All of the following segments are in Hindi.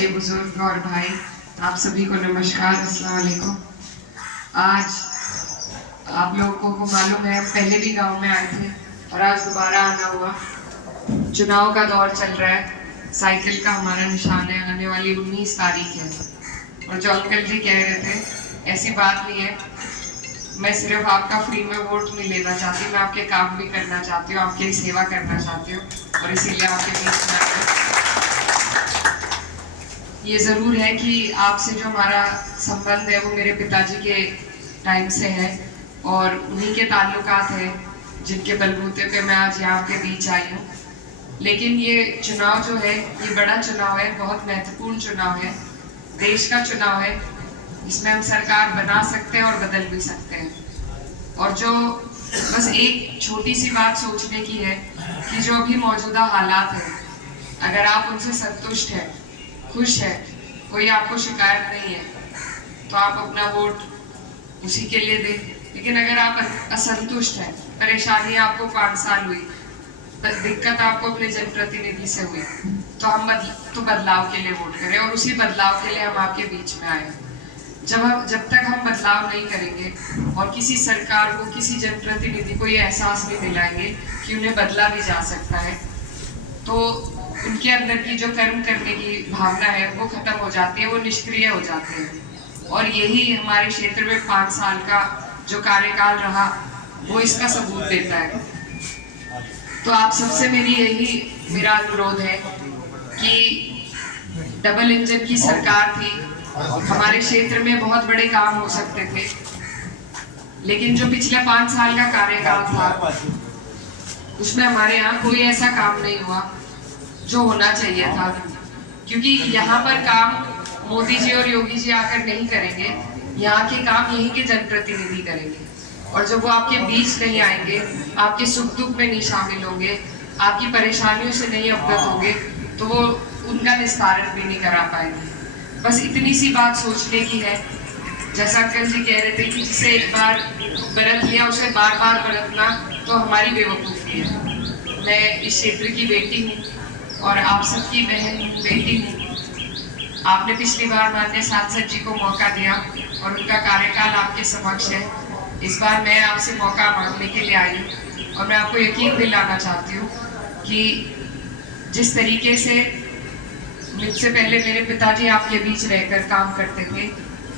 बड़े बुजुर्ग और भाई, आप सभी को नमस्कार, अस्सलाम वालेकुम। आज आप लोगों को मालूम है, पहले भी गांव में आए थे और आज दोबारा आना हुआ। चुनाव का दौर चल रहा है, साइकिल का हमारा निशान है, आने वाली 19 तारीख है। और जो अंकल जी कह रहे थे, ऐसी बात नहीं है। मैं सिर्फ आपका फ्री में वोट नहीं लेना चाहती, मैं आपके काम भी करना चाहती हूँ, आपकी सेवा करना चाहती हूँ और इसीलिए आपके बीच में आए। ये ज़रूर है कि आपसे जो हमारा संबंध है वो मेरे पिताजी के टाइम से है और उन्हीं के ताल्लुकात है जिनके बलबूते पे मैं आज यहाँ के बीच आई हूँ। लेकिन ये चुनाव जो है, ये बड़ा चुनाव है, बहुत महत्वपूर्ण चुनाव है, देश का चुनाव है। इसमें हम सरकार बना सकते हैं और बदल भी सकते हैं। और जो बस एक छोटी सी बात सोचने की है कि जो अभी मौजूदा हालात है, अगर आप उनसे संतुष्ट हैं, खुश है, कोई आपको शिकायत नहीं है, तो आप अपना वोट उसी के लिए दें। लेकिन अगर आप असंतुष्ट हैं, परेशानी आपको 5 साल हुई, दिक्कत आपको अपने जनप्रतिनिधि से हुई, तो हम बदलाव के लिए वोट करें और उसी बदलाव के लिए हम आपके बीच में आए। जब तक हम बदलाव नहीं करेंगे और किसी सरकार को, किसी जनप्रतिनिधि को ये एहसास नहीं दिलाएंगे कि उन्हें बदला भी जा सकता है, तो उनके अंदर की जो कर्म करने की भावना है वो खत्म हो जाती है, वो निष्क्रिय हो जाते हैं। और यही हमारे क्षेत्र में 5 साल का जो कार्यकाल रहा वो इसका सबूत देता है। तो आप सबसे मेरा अनुरोध है कि डबल इंजन की सरकार थी, हमारे क्षेत्र में बहुत बड़े काम हो सकते थे, लेकिन जो पिछले 5 साल का कार्यकाल था उसमें हमारे यहाँ कोई ऐसा काम नहीं हुआ जो होना चाहिए था। क्योंकि यहाँ पर काम मोदी जी और योगी जी आकर नहीं करेंगे, यहाँ के काम यहीं के जनप्रतिनिधि करेंगे। और जब वो आपके बीच नहीं आएंगे, आपके सुख दुख में नहीं शामिल होंगे, आपकी परेशानियों से नहीं अवगत होंगे, तो वो उनका निस्तारण भी नहीं करा पाएंगे। बस इतनी सी बात सोचने की है। जैसा अंकल जी कह रहे थे कि जिसे एक बार बरत लिया उसे बार बार बरतना तो हमारी बेवकूफ़ी है। मैं इस क्षेत्र की बेटी हूँ और आप सबकी बहन बेटी हूँ। आपने पिछली बार माननीय सांसद जी को मौका दिया और उनका कार्यकाल आपके समक्ष है। इस बार मैं आपसे मौका मांगने के लिए आई हूँ और मैं आपको यकीन दिलाना चाहती हूँ कि जिस तरीके से मुझसे पहले मेरे पिताजी आपके बीच रहकर काम करते थे,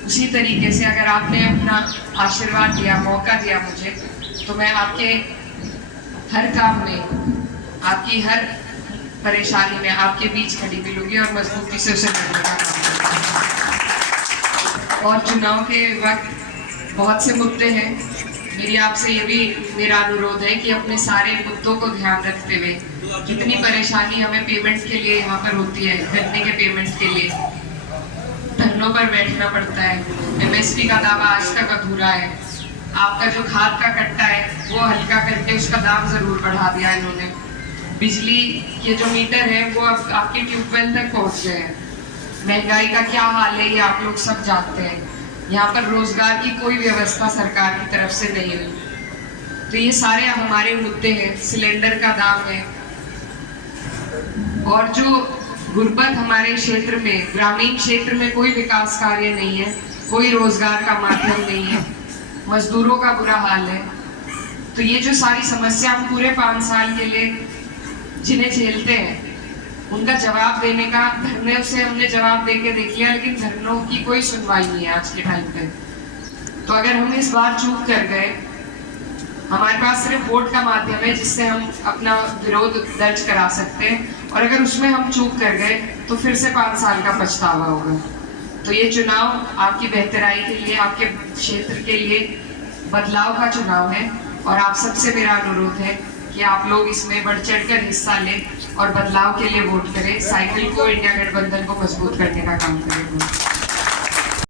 उसी तरीके से अगर आपने अपना आशीर्वाद दिया, मौका दिया मुझे, तो मैं आपके हर काम में, आपकी हर परेशानी में आपके बीच खड़ी मिलूंगी और मजबूती से उसे लड़ने का काम करूंगी। और चुनाव के वक्त बहुत से मुद्दे हैं। मेरा अनुरोध है कि अपने सारे मुद्दों को ध्यान रखते हुए, कितनी परेशानी हमें पेमेंट के लिए यहाँ पर होती है, गन्ने के पेमेंट के लिए धरनों पर बैठना पड़ता है, MSP का दावा आज तक अधूरा है, आपका जो खाद का कट्टा है वो हल्का करके उसका दाम जरूर बढ़ा दिया इन्होंने, बिजली के जो मीटर है वो अब आपके ट्यूबवेल तक पहुंच गए हैं, महंगाई का क्या हाल है ये आप लोग सब जानते हैं। यहाँ पर रोजगार की कोई व्यवस्था सरकार की तरफ से नहीं हुई। तो ये सारे हमारे मुद्दे हैं। सिलेंडर का दाम है और जो गुर्बत हमारे क्षेत्र में, ग्रामीण क्षेत्र में कोई विकास कार्य नहीं है, कोई रोजगार का माध्यम नहीं है, मजदूरों का बुरा हाल है। तो ये जो सारी समस्या हम पूरे 5 साल के लिए जिन्हें झेलते हैं, उनका जवाब देने का, धरने से हमने जवाब देके देख लिया, लेकिन धरनों की कोई सुनवाई नहीं है आज के टाइम पे। तो अगर हम इस बार चूक कर गए, हमारे पास सिर्फ वोट का माध्यम है जिससे हम अपना विरोध दर्ज करा सकते हैं, और अगर उसमें हम चूक कर गए तो फिर से 5 साल का पछतावा होगा। तो ये चुनाव आपकी बेहतराई के लिए, आपके क्षेत्र के लिए बदलाव का चुनाव है और आप सबसे मेरा अनुरोध है कि आप लोग इसमें बढ़ चढ़कर हिस्सा लें और बदलाव के लिए वोट करें, साइकिल को, इंडिया गठबंधन को मजबूत करने का काम करें।